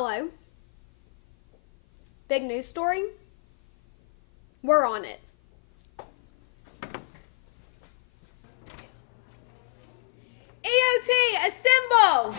Hello? Big news story? We're on it. EOT, assemble!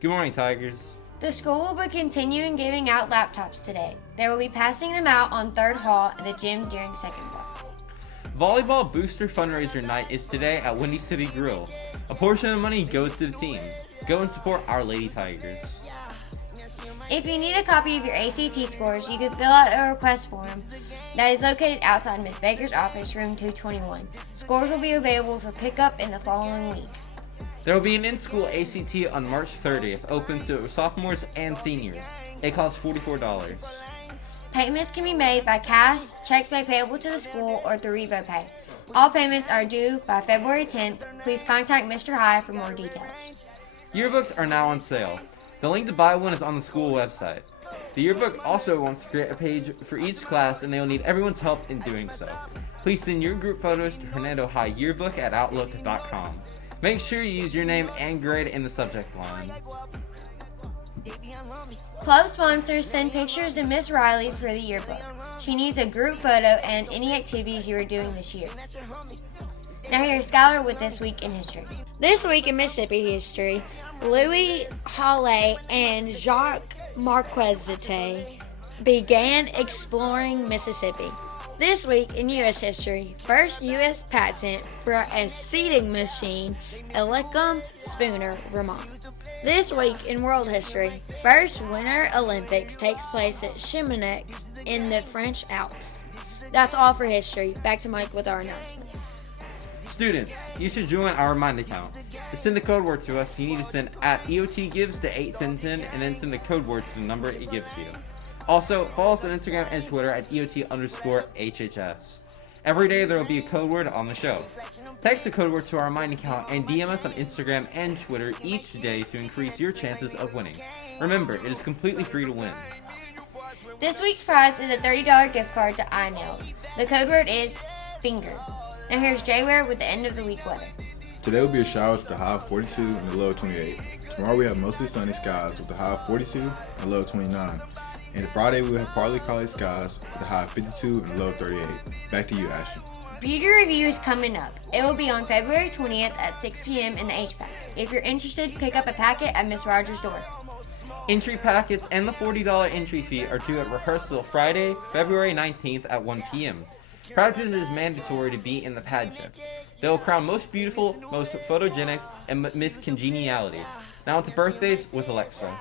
Good morning, Tigers. The school will be continuing giving out laptops today. They will be passing them out on 3rd Hall at the gym during 2nd block. Volleyball Booster Fundraiser Night is today at Windy City Grill. A portion of the money goes to the team. Go and support Our Lady Tigers. If you need a copy of your ACT scores, you can fill out a request form that is located outside Ms. Baker's office, room 221. Scores will be available for pickup in the following week. There will be an in-school ACT on March 30th, open to sophomores and seniors. It costs $44. Payments can be made by cash, checks made payable to the school, or through RevoPay. All payments are due by February 10th. Please contact Mr. High for more details. Yearbooks are now on sale. The link to buy one is on the school website. The yearbook also wants to create a page for each class, and they will need everyone's help in doing so. Please send your group photos to hernandohighyearbook@outlook.com. Make sure you use your name and grade in the subject line. Club sponsors send pictures to Miss Riley for the yearbook. She needs a group photo and any activities you are doing this year. Now here's Skylar with This Week in History. This week in Mississippi history, Louis Halley and Jacques Marquezite began exploring Mississippi. This week in U.S. history, first U.S. patent for a seating machine, Elecum Spooner, Vermont. This week in world history, first Winter Olympics takes place at Chamonix in the French Alps. That's all for history. Back to Mike with our announcements. Students, you should join our Remind account. To send the code word to us, you need to send @EOTGives to 81010 and then send the code word to the number it gives you. Also, follow us on Instagram and Twitter at EOT_HHS. Every day there will be a code word on the show. Text the code word to our Remind account and DM us on Instagram and Twitter each day to increase your chances of winning. Remember, it is completely free to win. This week's prize is a $30 gift card to iNails. The code word is FINGER. Now here's J-Ware with the end of the week weather. Today will be a shower with a high of 42 and a low of 28. Tomorrow we have mostly sunny skies with a high of 42 and a low of 29. And Friday we will have partly cloudy skies with a high of 52 and a low of 38. Back to you, Ashton. Beauty Review is coming up. It will be on February 20th at 6 p.m. in the HPAC. If you're interested, pick up a packet at Miss Rogers' door. Entry packets and the $40 entry fee are due at rehearsal Friday, February 19th at 1 p.m. Practice is mandatory to be in the pageant. They will crown most beautiful, most photogenic, and Miss Congeniality. Now on to birthdays with Alexa.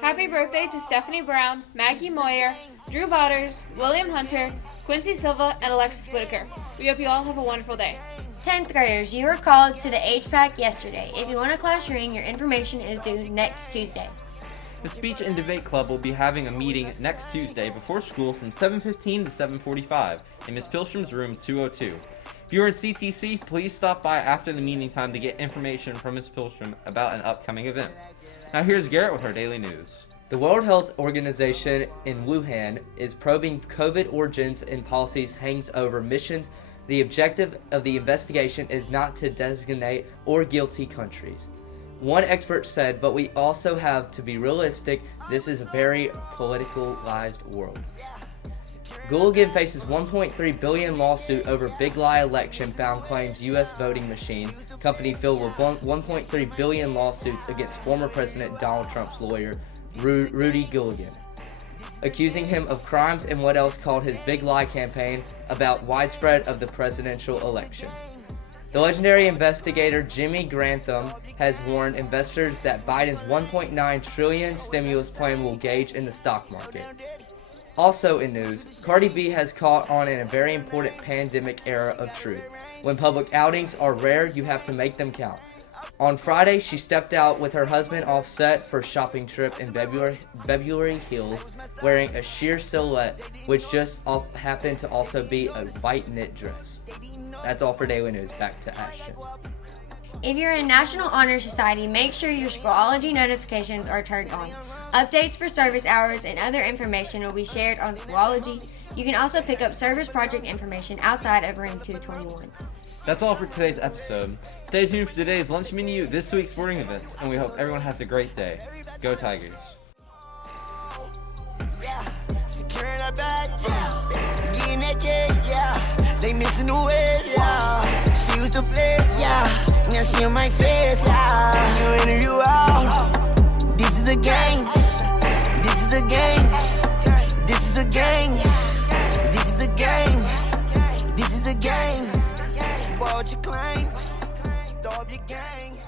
Happy birthday to Stephanie Brown, Maggie Moyer, Drew Wouters, William Hunter, Quincy Silva, and Alexis Whitaker. We hope you all have a wonderful day. 10th graders, you were called to the HPAC yesterday. If you want a class ring, your information is due next Tuesday. The Speech and Debate Club will be having a meeting next Tuesday before school from 7:15 to 7:45 in Ms. Pilstrom's room 202. If you are in CTC, please stop by after the meeting time to get information from Ms. Pilstrom about an upcoming event. Now here's Garrett with our daily news. The World Health Organization in Wuhan is probing COVID origins and policies hangs over missions. The objective of the investigation is not to designate or guilty countries. One expert said, but we also have to be realistic. This is a very politicalized world. Gilligan faces $1.3 billion lawsuit over Big Lie election found claims U.S. voting machine company filled with $1.3 billion lawsuits against former President Donald Trump's lawyer, Rudy Gilligan, accusing him of crimes in what else called his Big Lie campaign about widespread of the presidential election. The legendary investigator Jimmy Grantham has warned investors that Biden's $1.9 trillion stimulus plan will gauge in the stock market. Also in news, Cardi B has caught on in a very important pandemic era of truth. When public outings are rare, you have to make them count. On Friday, she stepped out with her husband Offset for a shopping trip in Beverly Hills, wearing a sheer silhouette, which just happened to also be a white knit dress. That's all for Daily News. Back to Ashton. If you're in National Honor Society, make sure your Schoology notifications are turned on. Updates for service hours and other information will be shared on Schoology. You can also pick up service project information outside of Room 221. That's all for today's episode. Stay tuned for today's lunch menu, this week's sporting events, and we hope everyone has a great day. Go Tigers. Securing her bag, getting that cake, they missing the way, she used to play, now she on my face, you in you out, this is a game, this is a game, this is a game, this is a game, this is a game, what you claim, throw up your gang.